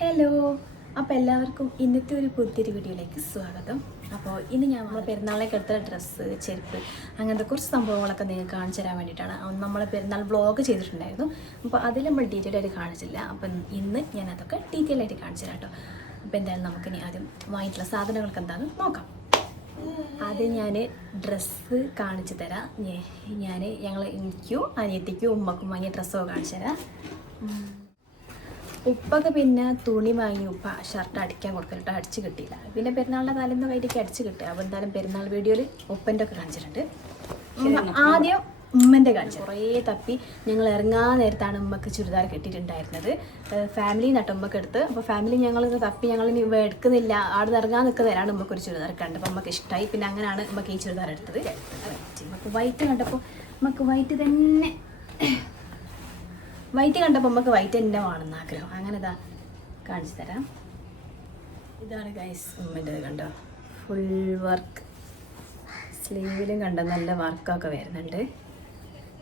Hello അപ്പോൾ എല്ലാവർക്കും ഇന്നത്തെ ഒരു പുതിയൊരു വീഡിയോയിലേക്ക് സ്വാഗതം. അപ്പോൾ ഇന്ന് ഞാൻ നമ്മളെ പെരുന്നാളിലേക്ക് എടുത്ത ഡ്രസ്സ് ചെരുപ്പ് അങ്ങനത്തെ കുറച്ച് സംഭവങ്ങളൊക്കെ നിങ്ങൾക്ക് കാണിച്ചു തരാൻ വേണ്ടിയിട്ടാണ്. നമ്മളെ പെരുന്നാൾ വ്ളോഗ് ചെയ്തിട്ടുണ്ടായിരുന്നു. അപ്പോൾ അതിൽ നമ്മൾ ഡീറ്റെയിൽ ആയിട്ട് കാണിച്ചില്ല. അപ്പം ഇന്ന് ഞാൻ അതൊക്കെ ഡീറ്റെയിൽ ആയിട്ട് കാണിച്ചു തരാം കേട്ടോ. അപ്പോൾ എന്തായാലും നമുക്കിനി ആദ്യം വാങ്ങിയിട്ടുള്ള സാധനങ്ങൾക്ക് എന്താണെന്ന് നോക്കാം. ആദ്യം ഞാൻ ഡ്രസ്സ് കാണിച്ചു തരാം. ഞാൻ ഞങ്ങൾ എനിക്കും അനിയത്തിക്കും ഉമ്മക്കും വാങ്ങിയ ഡ്രസ്സൊക്കെ കാണിച്ചു തരാം. ഉപ്പൊക്കെ പിന്നെ തുണി വാങ്ങി ഉപ്പ ഷർട്ട് അടിക്കാൻ കൊടുത്തിട്ട് അടിച്ച് കിട്ടിയില്ല. പിന്നെ പെരുന്നാളിന്റെ തലേന്ന് വൈകിട്ടേക്ക് അടിച്ച് കിട്ടുക അപ്പോൾ എന്തായാലും പെരുന്നാൾ വീഡിയോയിൽ ഉപ്പന്റെ ഒക്കെ കാണിച്ചിട്ടുണ്ട്. ആദ്യം ഉമ്മന്റെ കാണിച്ചു. കുറേ തപ്പി ഞങ്ങൾ ഇറങ്ങാൻ നേരത്താണ് ഉമ്മക്ക് ചുരിദാർ കിട്ടിയിട്ടുണ്ടായിരുന്നത്. ഫാമിലി നട്ട് ഉമ്മക്ക് എടുത്ത്. അപ്പോൾ ഫാമിലി ഞങ്ങൾ തപ്പി ഞങ്ങൾ ഇനി എടുക്കുന്നില്ല. അവിടെ നിന്ന് ഇറങ്ങാൻ നിൽക്കുന്നതിനാണ് ഉമ്മക്ക് ഒരു ചുരിദാർ കണ്ടത്. അപ്പോൾ ഉമ്മക്ക് ഇഷ്ടമായി പിന്നെ അങ്ങനെയാണ് ഉമ്മക്ക് ഈ ചുരിദാർ എടുത്തത്. ഉമ്മക്ക് വൈറ്റ് കണ്ടപ്പോൾ ഉമ്മക്ക് വൈറ്റ് തന്നെ വൈറ്റ് കണ്ടപ്പോൾ നമുക്ക് വൈറ്റ് തന്നെ വേണമെന്ന് ആഗ്രഹം. അങ്ങനെ ഇതാ കാണിച്ചു തരാം. ഇതാണ് ഗൈസ് ഉമ്മന്റെ കണ്ടോ? ഫുൾ വർക്ക് സ്ലീവിലും കണ്ടോ നല്ല വർക്കൊക്കെ വരുന്നുണ്ട്.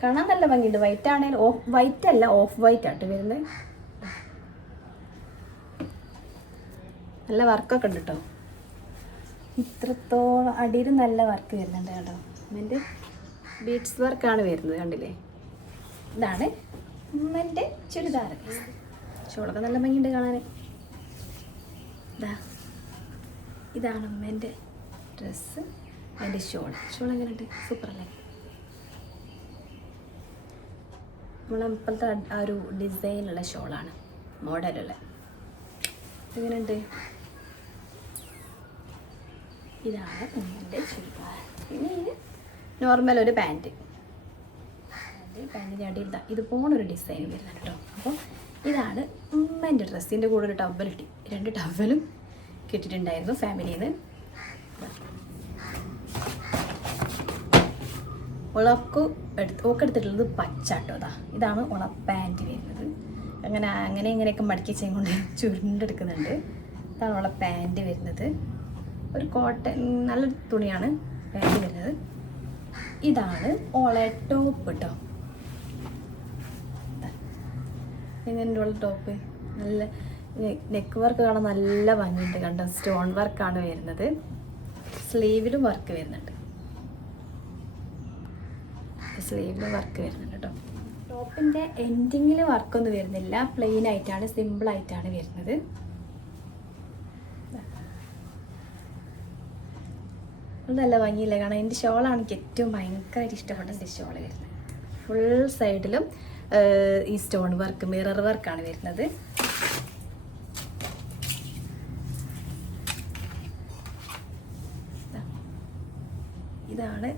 കാണാൻ നല്ല ഭംഗിയുണ്ട്. വൈറ്റ് ആണെങ്കിൽ ഓഫ് വൈറ്റ് അല്ല ഓഫ് വൈറ്റ് ആട്ട് വരുന്നത് നല്ല വർക്കൊക്കെ ഉണ്ട് കേട്ടോ ഇത്രത്തോളം അടിയിൽ നല്ല വർക്ക് വരുന്നുണ്ട് കേട്ടോ. ഉമ്മന്റെ ബീഡ്സ് വർക്കാണ് വരുന്നത് കണ്ടില്ലേ? ഇതാണ്. ഉമ്മന്റെ ചുരിദാർ. ചോളൊക്കെ നല്ല ഭംഗിയുണ്ട് കാണാൻ ഇതാ ഇതാണ് ഉമ്മേന്റെ ഡ്രസ്സ് അതിന്റെ ഷോൾ. ഷോൾ എങ്ങനെയുണ്ട്? സൂപ്പറല്ലേ? നമ്മളെ ഇപ്പോഴത്തെ ആ ഒരു ഡിസൈനുള്ള ഷോളാണ് മോഡലുള്ള. എങ്ങനെയുണ്ട് ഇതാണ് ഉമ്മന്റെ ചുരിദാർ. പിന്നെ നോർമൽ ഒരു പാന്റ് പാന്റിന്റെ അടിയിൽ ഇത് പോണൊരു ഡിസൈൻ വരുന്നുണ്ട് കേട്ടോ അപ്പോൾ ഇതാണ് ഉമ്മന്റെ ഡ്രസ്സിന്റെ കൂടെ ഒരു ടവൽ കിട്ടി രണ്ട് ടവലും കിട്ടിയിട്ടുണ്ടായിരുന്നു ഫാമിലിയിൽ നിന്ന് ഉളക്ക് എടുത്ത് ഓക്ക് എടുത്തിട്ടുള്ളത് പച്ച കേട്ടോ ഇതാ ഇതാണ് ഉള പാന്റ് വരുന്നത്. അങ്ങനെ അങ്ങനെ ഇങ്ങനെയൊക്കെ മടക്കി ചെയ്യുകൊണ്ട് ചുരുണ്ടെടുക്കുന്നുണ്ട്. ഇതാണ് ഉളപ്പാന്റ് പാന്റ് വരുന്നത്. ഒരു കോട്ടൺ നല്ല തുണിയാണ് പാന്റ് വരുന്നത്. ഇതാണ് ഓളെ ടോപ്പ് കേട്ടോ എങ്ങനെയുള്ള ടോപ്പ് നല്ല നെക്ക് വർക്ക് കാണാൻ നല്ല ഭംഗിയുണ്ട് കണ്ടോ? സ്റ്റോൺ വർക്കാണ് വരുന്നത്. സ്ലീവിലും വർക്ക് വരുന്നുണ്ട്. സ്ലീവിലും വർക്ക് വരുന്നുണ്ട് കേട്ടോ ടോപ്പിന്റെ എൻഡിങ്ങിൽ വർക്കൊന്നും വരുന്നില്ല. പ്ലെയിൻ ആയിട്ടാണ് സിമ്പിൾ ആയിട്ടാണ് വരുന്നത്. നല്ല ഭംഗിയില്ല? കാരണം എന്റെ ഷോളാണ് എനിക്ക് ഏറ്റവും ഭയങ്കരമായിട്ട് ഇഷ്ടപ്പെട്ട ഷോൾ വരുന്നത്. ഫുൾ സൈഡിലും ഈ സ്റ്റോൺ വർക്ക് മിറർ വർക്കാണ് വരുന്നത്. ഇതാണ്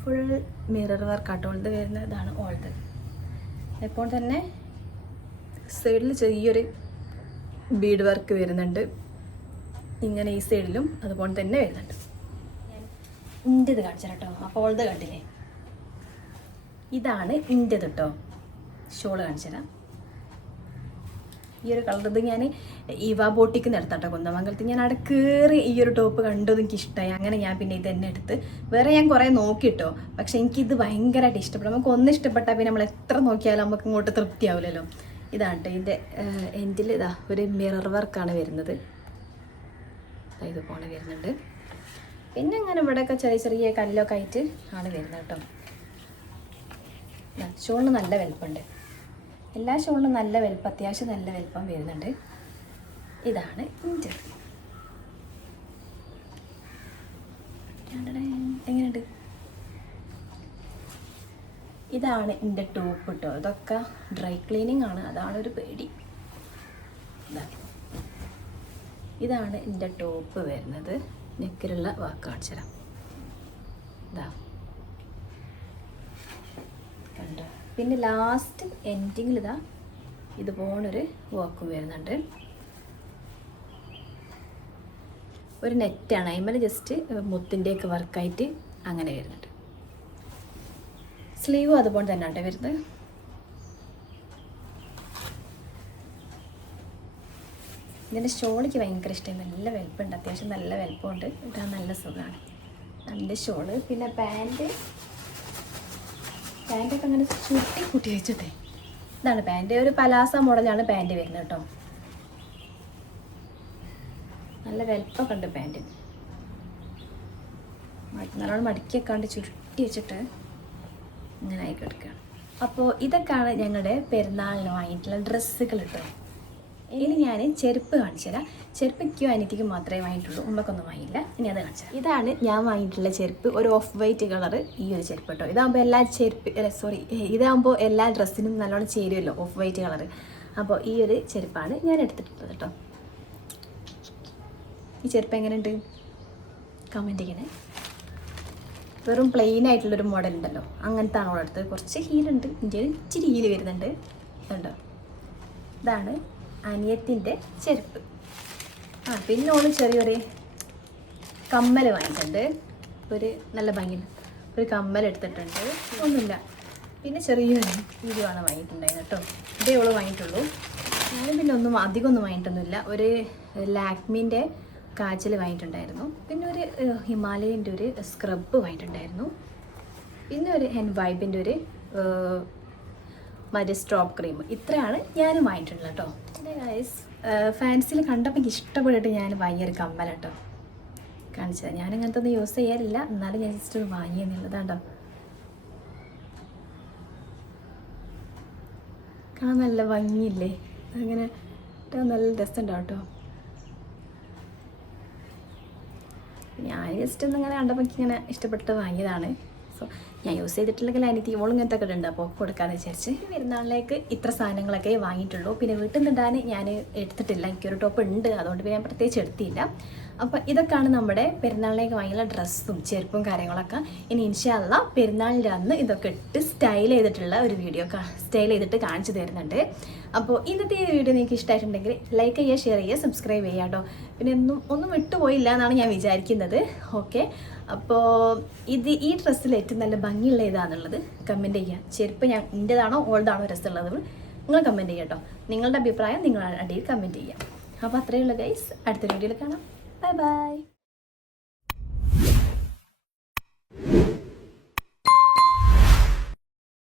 ഫുൾ മിറർ വർക്ക് ആട്ടോളത് വരുന്ന ഇതാണ് ഓൾഡ് ഇപ്പോൾ തന്നെ സൈഡിൽ ചെറിയൊരു ബീഡ് വർക്ക് വരുന്നുണ്ട്. ഇങ്ങനെ ഈ സൈഡിലും അതുപോലെ തന്നെ വരുന്നുണ്ട്. ഇന്റെത് കാണിച്ചു കേട്ടോ. അപ്പോൾ ഓൾത് കണ്ടില്ലേ? ഇതാണ് ഇന്റെത് കേട്ടോ ഷോൾ കാണിച്ചു തരാം. ഈ ഒരു കളർ ഇത് ഞാൻ ഇവ ബോട്ടിക്ക് നിർത്താട്ടോ കുന്തമംഗലത്ത് ഞാൻ അവിടെ കയറി ഈ ഒരു ടോപ്പ് കണ്ടത് എനിക്ക് ഇഷ്ടമായി അങ്ങനെ ഞാൻ പിന്നെ ഇത് തന്നെ എടുത്ത് വേറെ ഞാൻ കുറേ നോക്കിയിട്ടോ പക്ഷെ എനിക്കിത് ഭയങ്കരമായിട്ട് ഇഷ്ടപ്പെട്ടു. നമുക്ക് ഒന്ന് ഇഷ്ടപ്പെട്ടാൽ പിന്നെ നമ്മൾ എത്ര നോക്കിയാലും നമുക്ക് ഇങ്ങോട്ട് തൃപ്തിയാവില്ലല്ലോ. ഇതാണ് കേട്ടോ ഇതിന്റെ എൻഡിൽ ഇതാ ഒരു മിറർ വർക്കാണ് വരുന്നത്. ഇതുപോലെ വരുന്നുണ്ട്. പിന്നെ അങ്ങനെ ഇവിടെയൊക്കെ ചെറിയ ചെറിയ കല്ലൊക്കെ ആയിട്ട് ആണ് വരുന്നത് കേട്ടോ ഷോളിന് നല്ല വലുപ്പമുണ്ട്. എല്ലാ ഷോളിനും നല്ല വലുപ്പം അത്യാവശ്യം നല്ല വലുപ്പം വരുന്നുണ്ട്. ഇതാണ് ഇന്റെ എങ്ങനെയുണ്ട്? ഇതാണ് എന്റെ ടോപ്പ് കേട്ടോ ഇതൊക്കെ ഡ്രൈ ക്ലീനിങ് ആണ്. അതാണ് ഒരു പേടി. ഇതാ ഇതാണ് എന്റെ ടോപ്പ് വരുന്നത്. നെക്കിലുള്ള വാക്ക് കാണിച്ചു ഇതാ കണ്ടോ പിന്നെ ലാസ്റ്റ് എൻഡിങ്ങിൽ ഇതാ ഇതുപോലൊരു വാക്കും വരുന്നുണ്ട്. ഒരു നെറ്റാണ് അതിന്മേൽ ജസ്റ്റ് മുത്തിന്റെയൊക്കെ വർക്കായിട്ട് അങ്ങനെ വരുന്നുണ്ട്. സ്ലീവും അതുപോലെ തന്നെ ഉണ്ട് വരുന്നത്. ഇതിന്റെ ഷോളിക്ക് ഭയങ്കര ഇഷ്ടം നല്ല വലുപ്പമുണ്ട് അത്യാവശ്യം നല്ല വലുപ്പമുണ്ട്. ഇതാ നല്ല സുഖമാണ്. നല്ല ഷോൾ. പിന്നെ പാന്റ് പാന്റൊക്കെ അങ്ങനെ ചുട്ടി കൂട്ടി വെച്ചിട്ടേ. ഇതാണ് പാന്റ് ഒരു പലാസ മോഡലാണ് പാന്റ് വരുന്നത് കേട്ടോ. നല്ല വലുപ്പമൊക്കെ ഉണ്ട് പാന്റ് നല്ലോണം മടക്കി വെക്കാണ്ട് ചുരുട്ടി വെച്ചിട്ട് ഇങ്ങനെ ആയി കിടക്കുകയാണ്. അപ്പോൾ ഇതൊക്കെയാണ് ഞങ്ങളുടെ പെരുന്നാളിന് വാങ്ങിയിട്ടുള്ള ഡ്രസ്സുകൾ കേട്ടോ. ഇനി ഞാൻ ചെരുപ്പ് കാണിച്ചു തരാം. ചെരുപ്പ് എനിക്കും അനിയത്തിക്കും മാത്രമേ വാങ്ങിയിട്ടുള്ളൂ. ഉമ്മക്കൊന്നും വാങ്ങിയില്ല. ഇനി അത് കാണിച്ചു. ഇതാണ് ഞാൻ വാങ്ങിയിട്ടുള്ള ചെരുപ്പ്. ഒരു ഓഫ് വൈറ്റ് കളർ ഈ ഒരു ചെരുപ്പ് കേട്ടോ. ഇതാകുമ്പോൾ എല്ലാ ചെരുപ്പ് സോറി ഇതാകുമ്പോൾ എല്ലാ ഡ്രസ്സിനും നല്ലോണം ചേരുമല്ലോ ഓഫ് വൈറ്റ് കളർ അപ്പോൾ ഈ ഒരു ചെരുപ്പാണ് ഞാൻ എടുത്തിട്ടുള്ളത് കേട്ടോ. ഈ ചെരുപ്പ് എങ്ങനെയുണ്ട്? കമന്റ് ചെയ്യണേ. വെറും പ്ലെയിൻ ആയിട്ടുള്ളൊരു മോഡൽ ഉണ്ടല്ലോ. അങ്ങനത്തെ ആണ് അടുത്ത്. കുറച്ച് ഹീലുണ്ട് ഇന്ത്യയിൽ ഇച്ചിരി ഹീൽ വരുന്നുണ്ട്. ഉണ്ടോ ഇതാണ് അനിയത്തിന്റെ ചെരുപ്പ്. ആ പിന്നെ ഓൾ ചെറിയൊരു കമ്മൽ വാങ്ങിയിട്ടുണ്ട്. ഒരു നല്ല ഭംഗിയുണ്ട് ഒരു കമ്മൽ എടുത്തിട്ടുണ്ട്. ഒന്നുമില്ല. പിന്നെ ചെറിയൊരു വീഡിയോയാണ് വാങ്ങിയിട്ടുണ്ടായിരുന്നു കേട്ടോ. ഇതേ ഓൾ വാങ്ങിയിട്ടുള്ളൂ. ഞാൻ പിന്നെ ഒന്നും അധികം ഒന്നും വാങ്ങിയിട്ടൊന്നുമില്ല. ഒരു ലാക്മിന്റെ കാച്ചിൽ വാങ്ങിയിട്ടുണ്ടായിരുന്നു. പിന്നെ ഒരു ഹിമാലയന്റെ ഒരു സ്ക്രബ് വാങ്ങിയിട്ടുണ്ടായിരുന്നു. പിന്നെ ഒരു ഹെൻ വൈബിന്റെ ഒരു മറ്റേ സ്ട്രോപ്പ് ക്രീം. ഇത്രയാണ് ഞാൻ വാങ്ങിയിട്ടുള്ളത് കേട്ടോ. പിന്നെ ഫാൻസിൽ കണ്ടപ്പോൾ എനിക്ക് ഇഷ്ടപ്പെട്ടിട്ട് ഞാൻ വാങ്ങിയൊരു കമ്മൽ കേട്ടോ. കാണിച്ചത്. ഞാൻ അങ്ങനത്തെ ഒന്നും യൂസ് ചെയ്യാറില്ല എന്നാലും ഞാൻ ജസ്റ്റ് ഒന്ന് വാങ്ങിയെന്നുള്ളതാണ്ടോ കാണാൻ നല്ല ഭംഗിയില്ലേ? അങ്ങനെ നല്ല രസമുണ്ടാവും കേട്ടോ. ഞാൻ ജസ്റ്റ് ഒന്ന് ഇങ്ങനെ കണ്ടപ്പോൾ എനിക്ക് ഇങ്ങനെ ഇഷ്ടപ്പെട്ട് വാങ്ങിയതാണ്. സോ ഞാൻ യൂസ് ചെയ്തിട്ടില്ലെങ്കിൽ അനിയത്തി ഇവളും ഇങ്ങനത്തെ ഒക്കെ ഉണ്ട് അപ്പോൾ കൊടുക്കാമെന്ന് വിചാരിച്ച് പെരുന്നാളിലേക്ക് ഇത്ര സാധനങ്ങളൊക്കെ വാങ്ങിയിട്ടുള്ളൂ. പിന്നെ വീട്ടിൽ നിന്നിടാൻ ഞാൻ എടുത്തിട്ടില്ല. എനിക്കൊരു ടോപ്പ് ഉണ്ട്. അതുകൊണ്ട് ഞാൻ പ്രത്യേകിച്ച് എടുത്തില്ല അപ്പോൾ ഇതൊക്കെയാണ് നമ്മുടെ പെരുന്നാളിലേക്ക് വാങ്ങിയുള്ള ഡ്രസ്സും ചെരുപ്പും കാര്യങ്ങളൊക്കെ. ഇനി ഇൻഷാല്ല പെരുന്നാളിന്റെ അന്ന് ഇതൊക്കെ ഇട്ട് സ്റ്റൈൽ ചെയ്തിട്ടുള്ള ഒരു വീഡിയോ സ്റ്റൈൽ ചെയ്തിട്ട് കാണിച്ചു തരുന്നുണ്ട്. അപ്പോൾ ഇന്നത്തെ ഈ വീഡിയോ നിങ്ങൾക്ക് ഇഷ്ടമായിട്ടുണ്ടെങ്കിൽ ലൈക്ക് ചെയ്യുക ഷെയർ ചെയ്യുക സബ്സ്ക്രൈബ് ചെയ്യുക കേട്ടോ പിന്നെ ഒന്നും ഒന്നും വിട്ടുപോയില്ല എന്നാണ് ഞാൻ വിചാരിക്കുന്നത്. ഓക്കെ അപ്പോൾ ഇത് ഈ ഡ്രസ്സിൽ ഏറ്റവും നല്ല ഭംഗിയുള്ള ഏതാണെന്നുള്ളത് കമന്റ് ചെയ്യുക ചെരുപ്പ് ഞാൻ എന്റെതാണോ ഓൾഡാണോ രസമുള്ളത് നിങ്ങൾ കമന്റ് ചെയ്യുക കേട്ടോ നിങ്ങളുടെ അഭിപ്രായം നിങ്ങൾ അടിയിൽ കമന്റ് ചെയ്യുക അപ്പോൾ അത്രയേ ഉള്ളൂ ഗൈസ് അടുത്ത വീഡിയോയിൽ കാണാം. Bye bye